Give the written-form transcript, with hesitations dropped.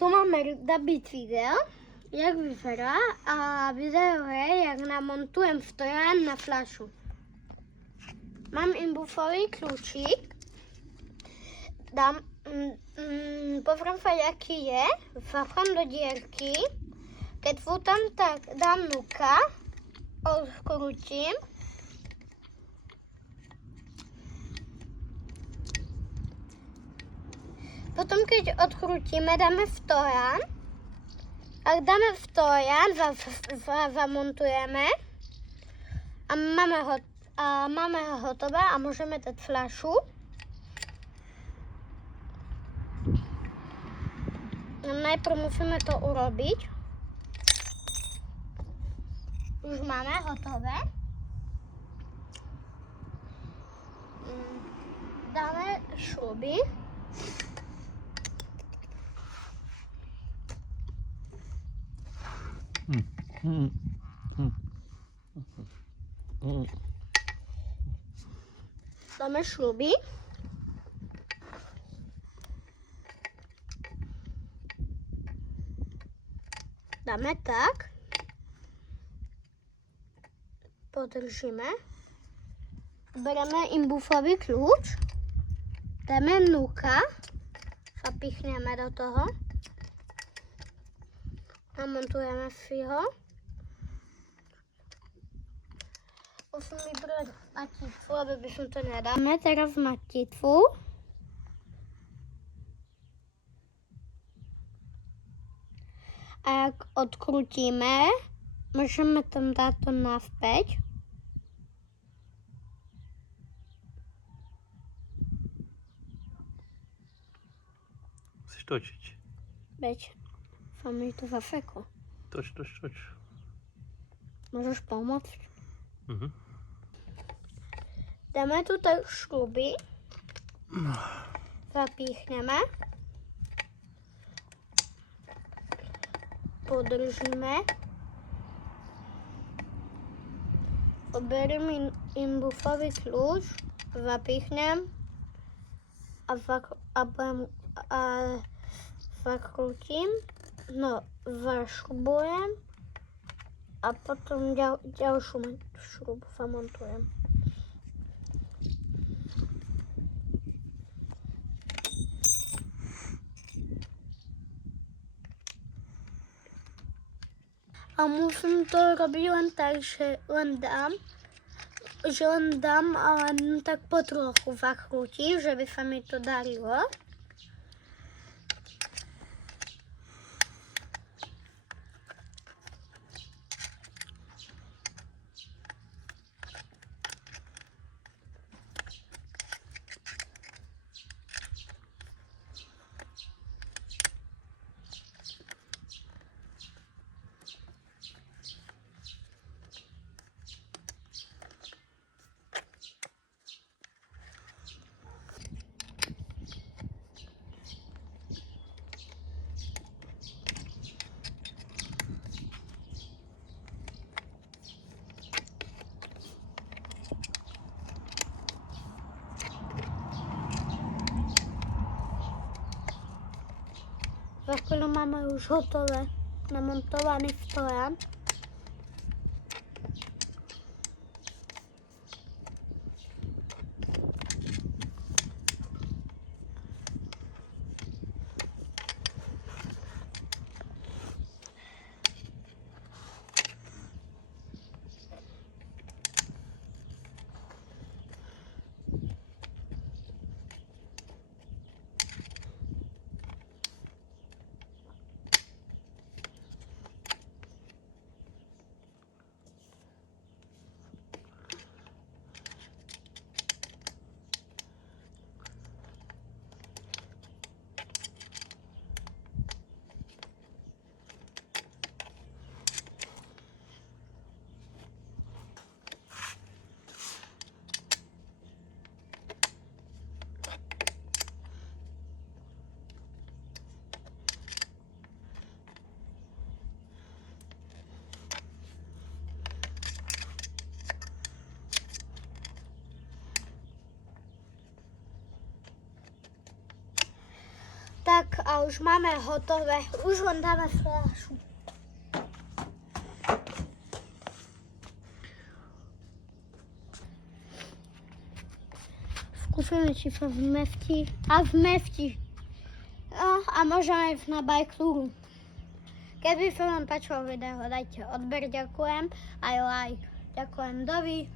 Tu máme robiť video, jak vyzerá, a video je, jak namontujem stojan na fľašu. Mám imbufový kľúčik, pozriem sa, jaký je, zapchám do dierky, keď fútam, tak dám nuka, odkrútim, potom keď odkrútime, dáme stojan, ak dáme stojan, zamontujeme a máme ho hotové a môžeme dať fľašu. Najprv musíme to urobiť. Už máme hotové. Dáme šruby. Dáme šruby. Dáme tak. Podržíme. Bereme imbufový kľúč. Dáme nuka. Zapichneme do toho. Namontujeme si ho. Musím vybrať matitvu, aby by som to nedal. Dáme teraz matitvu. A jak odkrutíme, môžeme tam dať to naspäť. Chceš točiť? Veď sa mi to zaseklo. Toč. Môžeš pomôcť? Mhm. Dáme tu tak šruby. Zapíchneme. Podržíme. Oberiem imbufový kľúč, zapíchnem a zakrútim, zašrubujem a potom ďalšiu šrubu zamontujem. A musím to robiť len tak, že len dám a len tak po trochu zakrútim, že by sa mi to darilo. Za chvíľu máme už hotové, namontovaný stojan. už máme hotové. Už len dáme fľašu. Skúsime, či sa vmestí. A vmestí. No, a môžeme ísť na bajklúru. Keby sa vám páčilo video, dajte odber, ďakujem. Aj like. Ďakujem, dovi.